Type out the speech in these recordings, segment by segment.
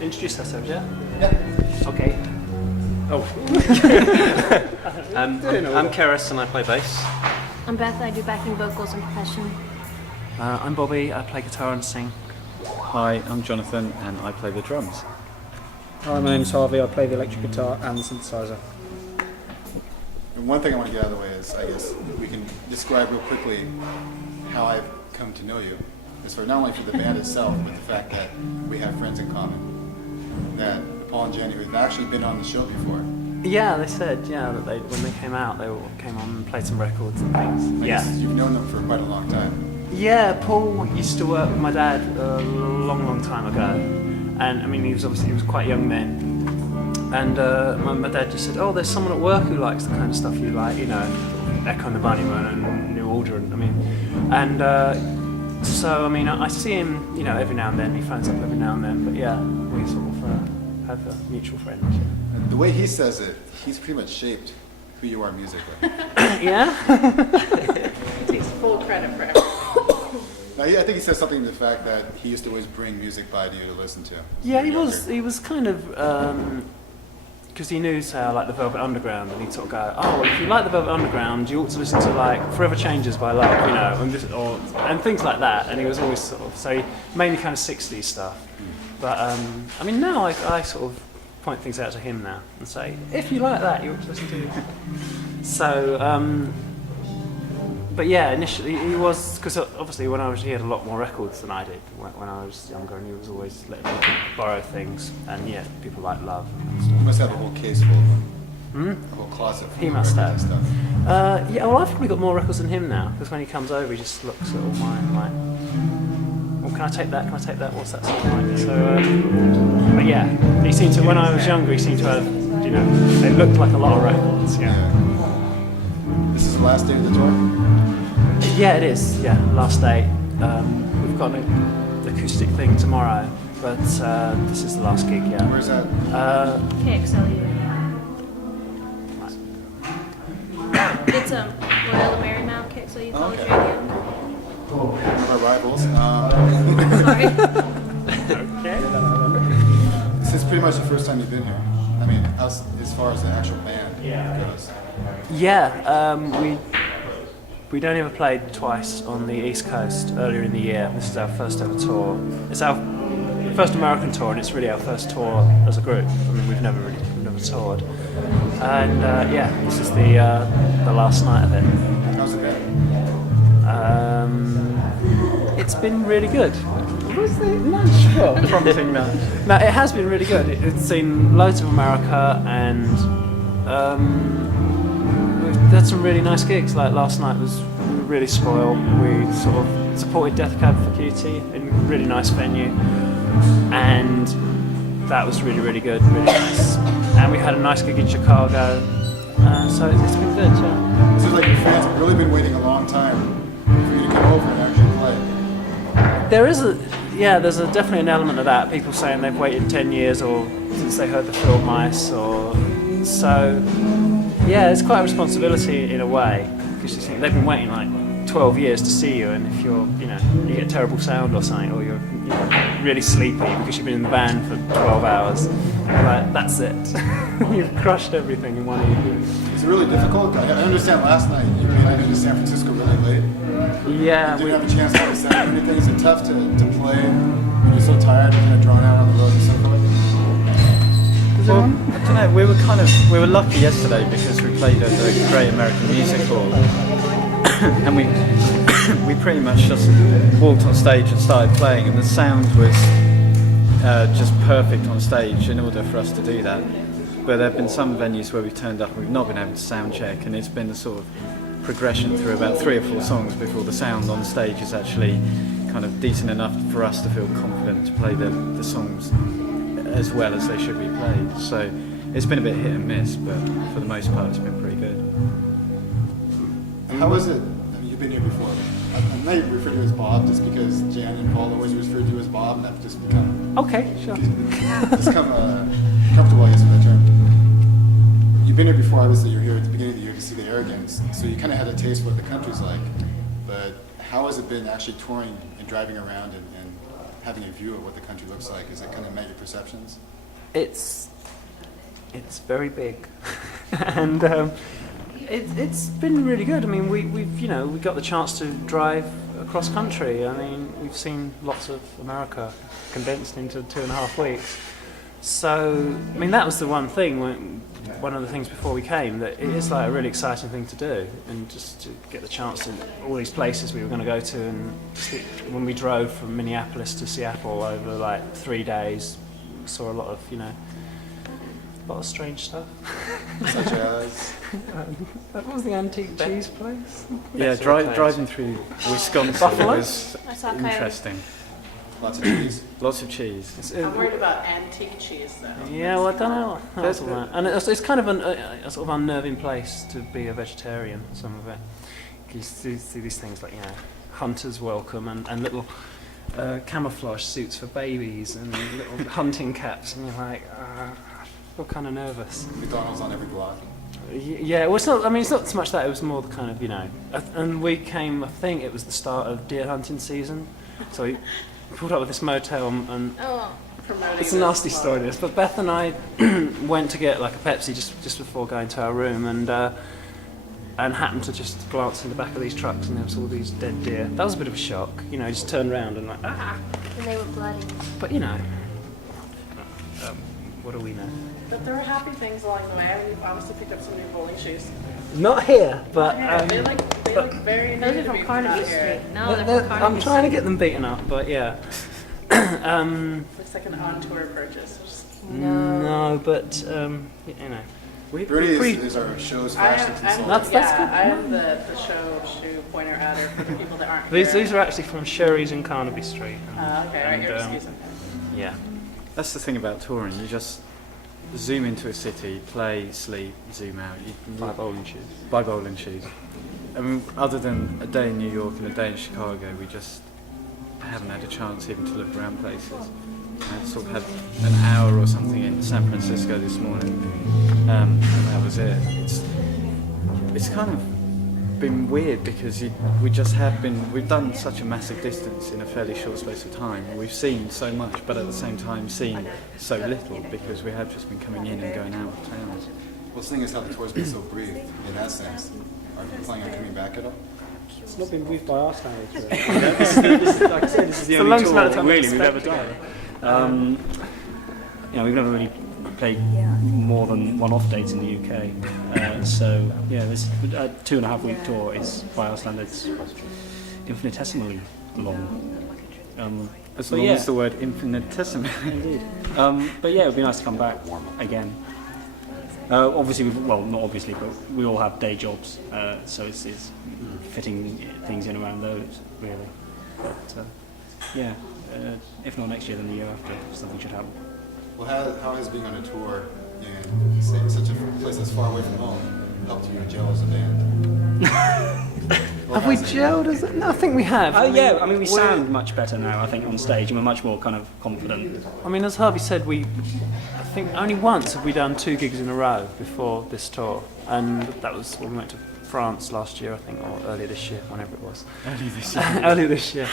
Introduce ourselves, yeah? Yeah. Okay. Oh. I'm Keris and I play bass. I'm Beth, I do backing vocals and percussion. I'm Bobby, I play guitar and sing. Hi, I'm Jonathan and I play the drums. Hi, my name's Harvey, I play the electric guitar and the synthesizer. And one thing I want to get out of the way is, I guess, we can describe real quickly how I've come to know you. As for not only for the band itself, but the fact that we have friends in common. That Paul and Janny, who've actually been on the show before. Yeah, they said, that when they came out, they all came on and played some records and things. I guess you've known them for quite a long time. Yeah, Paul used to work with my dad a long time ago. And I mean, he was quite young then. And my dad just said, oh, there's someone at work who likes the kind of stuff you like, Echo and the Bunnymen and New Order, so, I see him, every now and then. He phones up every now and then. But yeah, we sort of have a mutual friend. And the way he says it, he's pretty much shaped who you are musically. Yeah? He takes full credit for everything. Now, I think he says something to the fact that he used to always bring music by to you to listen to. Yeah, he was kind of... because he knew, say, I like the Velvet Underground, and he'd sort of go, oh, well, if you like the Velvet Underground, you ought to listen to, Forever Changes by Love, and things like that, and he was always sort of, so mainly kind of 60s stuff. But, now I sort of point things out to him now, and say, if you like that, you ought to listen to it. So, but yeah, initially he was, because obviously when I was, he had a lot more records than I did when I was younger, and he was always letting me borrow things, and yeah, people like Love and stuff. You must have a whole case full of them. A whole closet full He of must records have. and stuff. Yeah, well, I've probably got more records than him now, because when he comes over, he just looks at all mine like, well, can I take that? Can I take that? What's that sound like? So, but yeah, he seemed to, when I was younger, he seemed to have, they looked like a lot of records, yeah. This is the last day of the tour? Yeah, it is. Yeah, last day. We've got an acoustic thing tomorrow, but this is the last gig. Yeah. Where's that? KXLU. It's Royal Marymount, KXLU College Okay. Radio. One of our rivals. Sorry. Okay. This is pretty much the first time you've been here. As far as the actual band goes. Yeah, we'd only ever played twice on the East Coast earlier in the year. This is our first ever tour. It's our first American tour, and it's really our first tour as a group. We've never toured. And this is the last night of it. How's it been? It's been really good. What's the lunch prompting that? No, it has been really good. It's seen loads of America, and we've had some really nice gigs. Like last night we were really spoiled. We sort of supported Death Cab for Cutie in a really nice venue, and that was really good, really nice. And we had a nice gig in Chicago, so it's been good. Yeah. It seems like your fans have really been waiting a long time for you to come over and actually play. There's definitely an element of that. People saying they've waited 10 years or since they heard the film Mice, it's quite a responsibility in a way, because you think they've been waiting like 12 years to see you, and if you're, you get terrible sound or something, or you're really sleepy because you've been in the band for 12 hours, like, that's it. You've crushed everything in one evening. Is it really difficult? I understand last night you made it into San Francisco really late. Yeah. You didn't have a chance to have a set or anything. Is it tough to play when you're so tired and kind of drawn out on the road and so forth? Well, I don't know, we were lucky yesterday because we played at the Great American Music Hall and we pretty much just walked on stage and started playing, and the sound was just perfect on stage in order for us to do that. But there have been some venues where we've turned up and we've not been able to sound check, and it's been a sort of progression through about 3 or 4 songs before the sound on stage is actually kind of decent enough for us to feel confident to play the songs as well as they should be played. So it's been a bit hit and miss, but for the most part it's been pretty good. How is it? You've been here before. I might refer to you as Bob just because Janny and Paul always referred to you as Bob, and I've just become comfortable, I guess, with that term. You've been here before. Obviously, you're here at the beginning of the year to see the Arrogance, so you kind of had a taste of what the country's like. But how has it been actually touring and driving around and having a view of what the country looks like? Is it kind of met your perceptions? It's very big, and it's been really good. I mean, we got the chance to drive across country. I mean, we've seen lots of America condensed into 2.5 weeks. So, I mean, that was the one thing, one of the things before we came, that it is like a really exciting thing to do, and just to get the chance to all these places we were going to go to, and when we drove from Minneapolis to Seattle over like 3 days, saw a lot of strange stuff. Such as? What was the antique cheese place? Yeah, driving through Wisconsin Buffalo? was I saw Coyote. interesting. Lots of cheese. Lots of cheese. I'm worried about antique cheese, though. Yeah, well, I don't know. That's all right. And it's kind of a sort of unnerving place to be a vegetarian, some of it. You see these things like, hunters welcome and little camouflage suits for babies and little hunting caps, and you're like, I feel kind of nervous. McDonald's on every block. Yeah, well, it's not. I mean, it's not so much that. It was more the kind of, and we came. I think it was the start of deer hunting season, so we pulled up with this motel, and Oh, Promoting it's a nasty story, this. But Beth and I went to get like a Pepsi just before going to our room, and happened to just glance in the back of these trucks, and there was all these dead deer. That was a bit of a shock, just turned around and like, ah. and they were bloody. But what do we know? But there were happy things along the way. We obviously picked up some new bowling shoes. Not here, but. Yeah, they look very Those new are to from be Carnaby out here. Street. No, they're from Carnaby I'm trying to get them beaten up, but yeah. Looks like an on-tour purchase. No, but Bernie is our show's fashion consultant. That's good. I am the shoe pointer outer for the people that aren't here. These are actually from Sherry's in Carnaby Street. Okay, right, you're excusing. Yeah. That's the thing about touring. You just zoom into a city, play, sleep, zoom out. You Buy bowling shoes. buy bowling shoes. I mean, other than a day in New York and a day in Chicago, we just haven't had a chance even to look around places. I sort of had an hour or something in San Francisco this morning, and that was it. It's kind of been weird because we've done such a massive distance in a fairly short space of time. We've seen so much, but at the same time seen so little because we have just been coming in and going out of town. Well, seeing as how the tour's been so brief, in that sense, are you planning on coming back at all? It's not been briefed by our standards. Like I said, this is the It's the only longest tour amount of time really we've we've ever spent done. We've never really played more than one-off dates in the UK. So yeah, this 2.5 week tour is, by our standards, infinitesimally long. As But long yeah. as the word infinitesimal. Indeed. But yeah, it would be nice to come back again. Obviously, not obviously, but we all have day jobs, so it's fitting things in around those, really. But yeah, if not next year, then the year after, something should happen. Well, how has being on a tour in such a place that's far away from home helped you gel as a band? Have we gelled as no, I think we have. I mean, we sound much better now, I think, on stage, and we're much more kind of confident. I mean, as Harvey said, I think only once have we done 2 gigs in a row before this tour, and that was when we went to France last year, I think, or earlier this year, whenever it was. Earlier this year.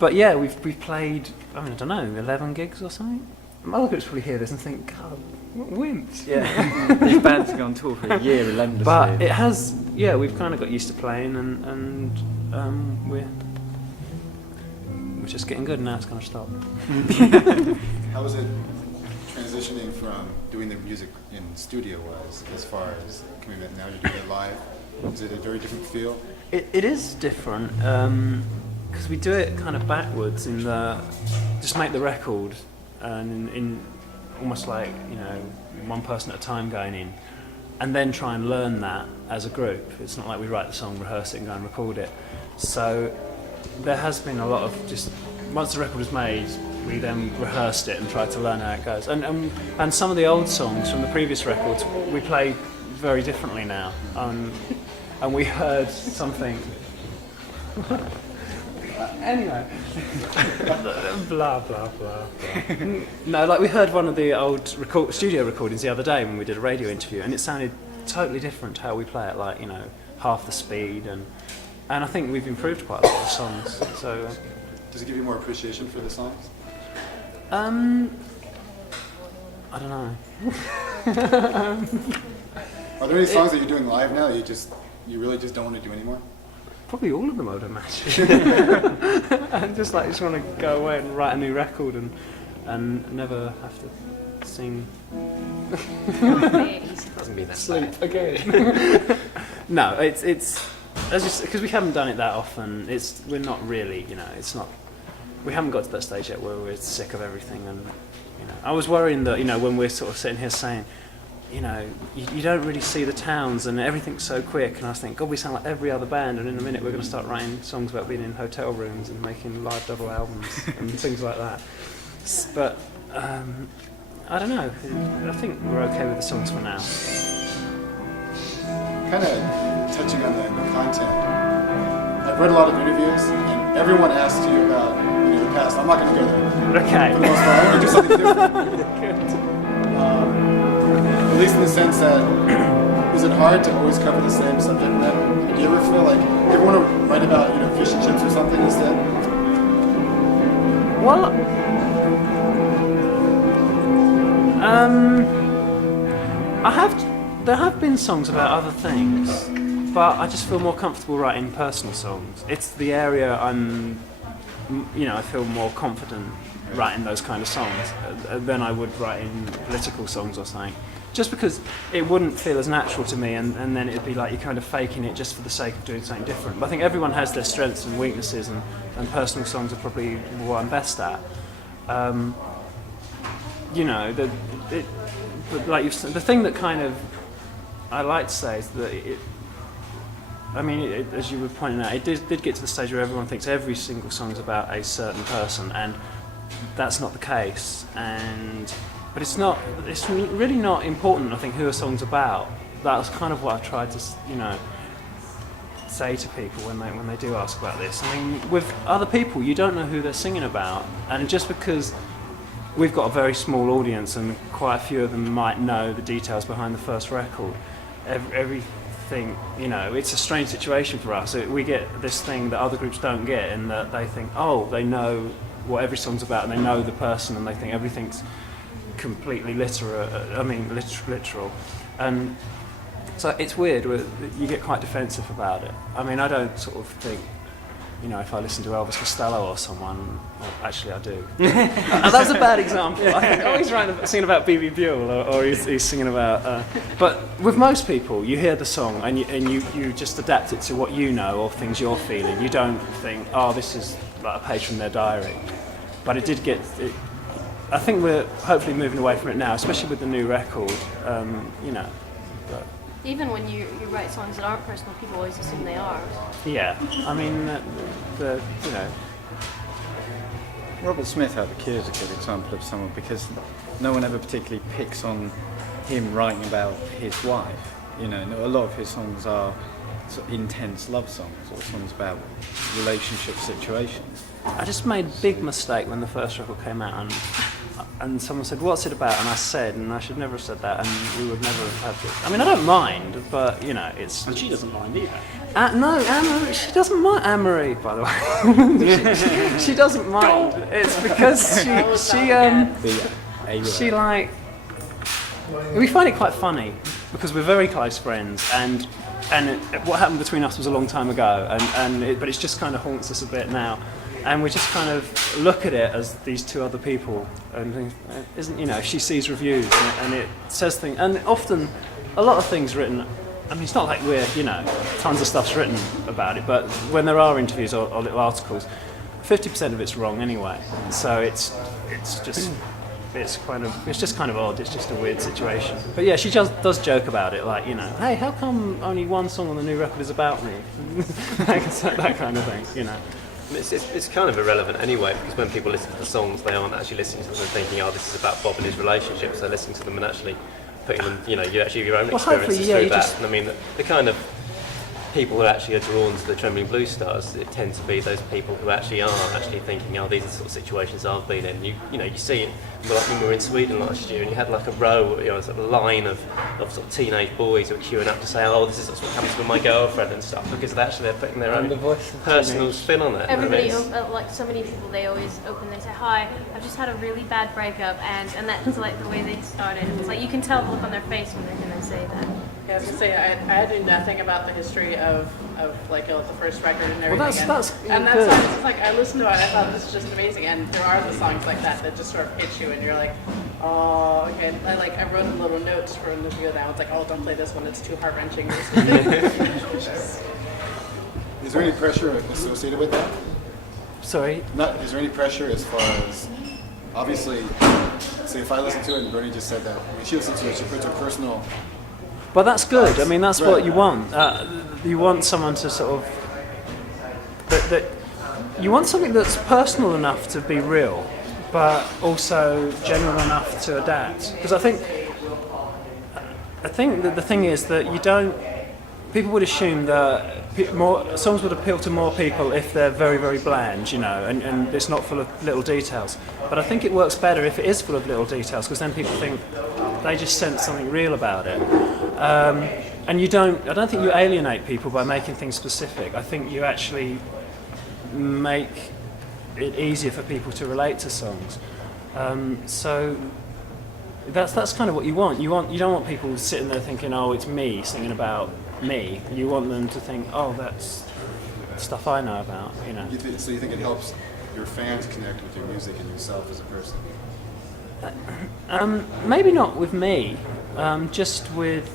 But yeah, we've played, I don't know, 11 gigs or something. Other groups probably hear this and think, God, what wimps. Yeah, these bands have gone on tour for a year relentlessly. But it has, we've kind of got used to playing, and we're just getting good, and now it's going to stop. How was it transitioning from doing the music in studio-wise, as far as coming back now you're doing it live? Is it a very different feel? It is different, because we do it kind of backwards just make the record, and in almost like, one person at a time going in, and then try and learn that as a group. It's not like we write the song, rehearse it, and go and record it. So there has been a lot of just, once the record was made, we then rehearsed it and tried to learn how it goes. And some of the old songs from the previous records we play very differently now. And we heard something. Anyway, blah blah blah. No, like we heard one of the old studio recordings the other day when we did a radio interview, and it sounded totally different to how we play it. Like, half the speed, and I think we've improved quite a lot of songs. So Does it give you more appreciation for the songs? I don't know. Are there any songs that you're doing live now that you really just don't want to do anymore? Probably all of them, I would imagine. I just want to go away and write a new record and never have to sing. Doesn't mean that's Sleep again. No, it's because we haven't done it that often. We're not really, it's not. We haven't got to that stage yet where we're sick of everything, and I was worrying that when we're sort of sitting here saying, you don't really see the towns and everything's so quick, and I was thinking, God, we sound like every other band, and in a minute we're going to start writing songs about being in hotel rooms and making live double albums and things like that. But I don't know. I think we're okay with the songs for now. Kind of touching on the content. I've read a lot of interviews, and everyone asks you about the past. I'm not going to go there. Okay. For the most part, I want to do something different. At least in the sense that, is it hard to always cover the same subject matter? Do you ever feel like you ever want to write about fish and chips or something instead? Well, there have been songs about other things, but I just feel more comfortable writing personal songs. It's the area I feel more confident writing those kind of songs than I would writing political songs or something. Just because it wouldn't feel as natural to me, and then it'd be like you're kind of faking it just for the sake of doing something different. But I think everyone has their strengths and weaknesses, and personal songs are probably what I'm best at. But like the thing that kind of I like to say is that as you were pointing out, it did get to the stage where everyone thinks every single song's about a certain person, and that's not the case. But it's not. It's really not important, I think, who a song's about. That's kind of what I tried to, say to people when they do ask about this. I mean, with other people, you don't know who they're singing about, and just because we've got a very small audience and quite a few of them might know the details behind the first record, everything, it's a strange situation for us. We get this thing that other groups don't get, in that they think, they know what every song's about, and they know the person, and they think everything's completely literal, and so it's weird. You get quite defensive about it. I mean, I don't sort of think, if I listen to Elvis Costello or someone, well, actually I do. That's a bad example. I think, he's singing about B.B. Buell, or he's singing about. But with most people, you hear the song and you just adapt it to what you know or things you're feeling. You don't think, this is like a page from their diary. But it did get. I think we're hopefully moving away from it now, especially with the new record. But Even when you write songs that aren't personal, people always assume they are. yeah, I mean, Robert Smith out of The Cure is a good example of someone, because no one ever particularly picks on him writing about his wife. A lot of his songs are sort of intense love songs or songs about relationship situations. I just made a big mistake when the first record came out, and someone said, "What's it about?" And I said, and I should never have said that, and we would never have had this. I mean, I don't mind, but it's. And she doesn't mind either. No, Anne-Marie, she doesn't mind. Anne-Marie, by the way, she doesn't mind. It's because she like. We find it quite funny because we're very close friends, and what happened between us was a long time ago, but it just kind of haunts us a bit now. And we just kind of look at it as these two other people, and think, she sees reviews and it says things, and often a lot of things written. I mean, it's not like we're, tons of stuff's written about it, but when there are interviews or little articles, 50% of it's wrong anyway. So it's just kind of odd. It's just a weird situation. But yeah, she just does joke about it, like, hey, how come only one song on the new record is about me? That kind of thing, It's kind of irrelevant anyway, because when people listen to the songs, they aren't actually listening to them and thinking, this is about Bob and his relationships. They're listening to them and actually putting them, you actually have your own experiences through that. And I mean, the kind of people who actually are drawn to the Trembling Blue Stars, it tend to be those people who actually are actually thinking, oh, these are the sort of situations I've been in. You know, you see it, like when we were in Sweden last year, and you had like a row, you know, a sort of line of sort of teenage boys who were queuing up to say, oh, this is what's happens with my girlfriend and stuff, because actually they're putting their own personal spin on it. Everybody, like so many people, they always open, they say, hi, I've just had a really bad breakup, and that's like the way they started. It's like you can tell the look on their face when they're going to say that. Yeah, I was gonna say I knew nothing about the history of like the first record and everything. Well, that's and that good. song, it's like I listened to it, I thought this is just amazing. And there are the songs like that that just sort of hit you, and you're like, oh, okay. I wrote a little notes for the video now. It's like, oh, don't play this one. It's too heart wrenching. Is there any pressure associated with that? Sorry. Is there any pressure as far as, obviously, say if I listen to it and Bernie just said that, when she listens to it, she puts her personal. But that's good. I mean, that's Right. what you want. You want someone to sort of that you want something that's personal enough to be real, but also general enough to adapt. Because I think that the thing is that you don't. People would assume that more songs would appeal to more people if they're very, very bland, you know, and it's not full of little details. But I think it works better if it is full of little details, because then people think they just sense something real about it. And I don't think you alienate people by making things specific. I think you actually make it easier for people to relate to songs. So that's kind of what you want. You don't want people sitting there thinking, oh, it's me singing about me. You want them to think, oh, that's stuff I know about, you know. So you think it helps your fans connect with your music and yourself as a person? Maybe not with me, just with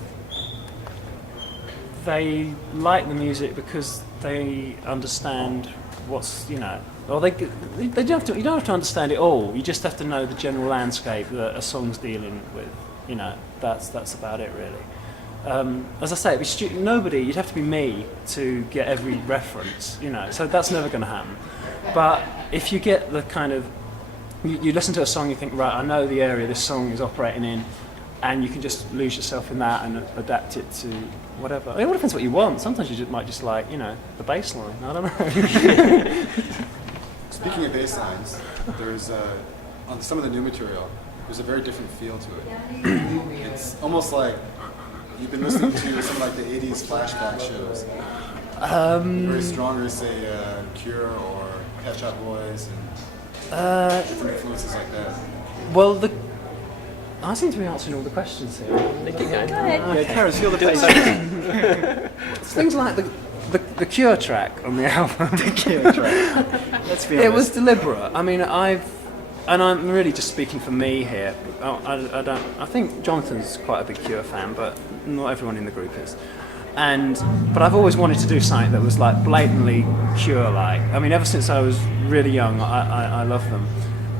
they like the music because they understand what's, you know, or they don't have to, you don't have to understand it all. You just have to know the general landscape that a song's dealing with. You know, that's about it really. As I say, it'd be you'd have to be me to get every reference, you know, so that's never going to happen. But if you get the kind of, you listen to a song, you think, right, I know the area this song is operating in, and you can just lose yourself in that and adapt it to whatever. I mean, it all depends what you want. Sometimes you might just like, you know, the bass line, I don't know. Speaking of bass lines, there's on some of the new material, there's a very different feel to it. It's almost like you've been listening to some like the 80s flashback shows. Very stronger, say, Cure or Pet Shop Boys and different influences like that. Well, I seem to be answering all the questions here. Keep going. Go ahead. Yeah, Terence, you're the bass. It's things like the Cure track on the album. The Cure track. Let's be honest. It was deliberate. I mean, and I'm really just speaking for me here. I think Jonathan's quite a big Cure fan, but not everyone in the group is. But I've always wanted to do something that was like blatantly Cure-like. I mean, ever since I was really young, I love them,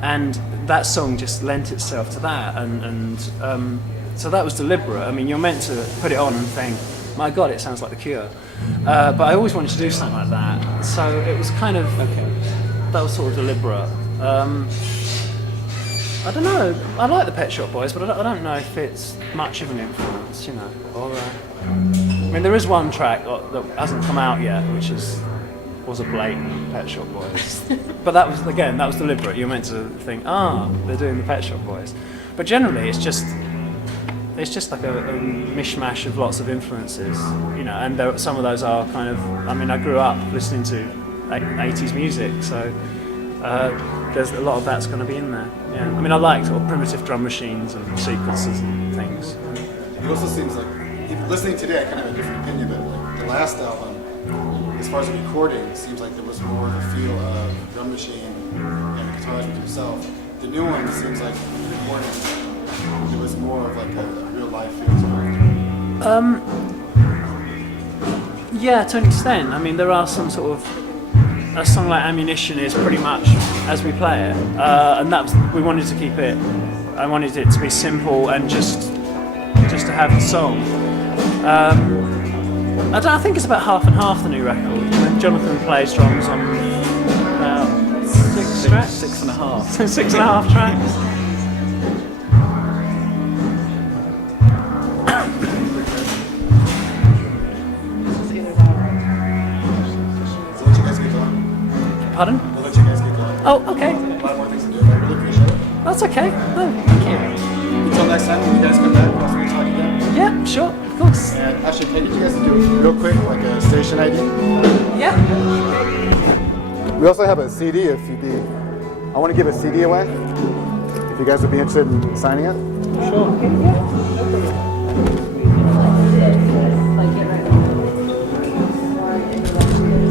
and that song just lent itself to that, and so that was deliberate. I mean, you're meant to put it on and think, my God, it sounds like the Cure. But I always wanted to do something like that, so it was kind of that was sort of deliberate. I don't know. I like the Pet Shop Boys, but I don't know if it's much of an influence, you know. Or, I mean, there is one track that hasn't come out yet, which was a blatant Pet Shop Boys. But that was deliberate. You're meant to think, they're doing the Pet Shop Boys. But generally, it's just like a mishmash of lots of influences, you know. And some of those are kind of. I mean, I grew up listening to 80s music, so. There's a lot of that's going to be in there. Yeah, I mean, I like sort of primitive drum machines and sequences and things. It also seems like, even listening today, I kind of have a different opinion, but like the last album, as far as the recording, it seems like there was more of a feel of drum machine and guitars with yourself. The new one seems like the recording, it was more of like a real live feel to it. Yeah, to an extent. I mean, there are some sort of. A song like Ammunition is pretty much as we play it, and we wanted to keep it. I wanted it to be simple and just to have the song. I think it's about half and half the new record. And Jonathan plays drums on about 6 tracks, 6.5. So 6.5 tracks. It's either that or Pardon? We'll let you guys get going. Oh, okay. A lot more things to do. I really appreciate it. That's okay. No, thank you. Until next time, when you guys come back, we'll also talk again. Yeah, sure, of course. And actually, can I get you guys to do real quick, like a station ID? Yeah. We also have a CD if you'd be. I want to give a CD away. If you guys would be interested in signing it.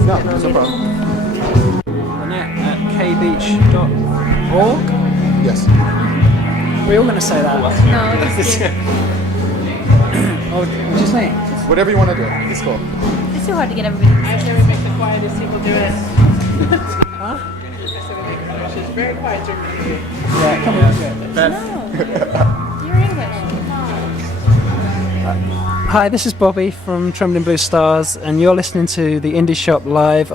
No, no problem. Annette at kbeach.org. Yes. We're all going to say that. No, it's too, Oh, just me. Whatever you want to do. It's cool. it's too hard to get everybody. I say we make the quietest people do it. Huh? I said we make she's very quiet during the meeting. Yeah, come on. No, you're English. Come on. Hi, this is Bobby from Trembling Blue Stars, and you're listening to the Indie Shop live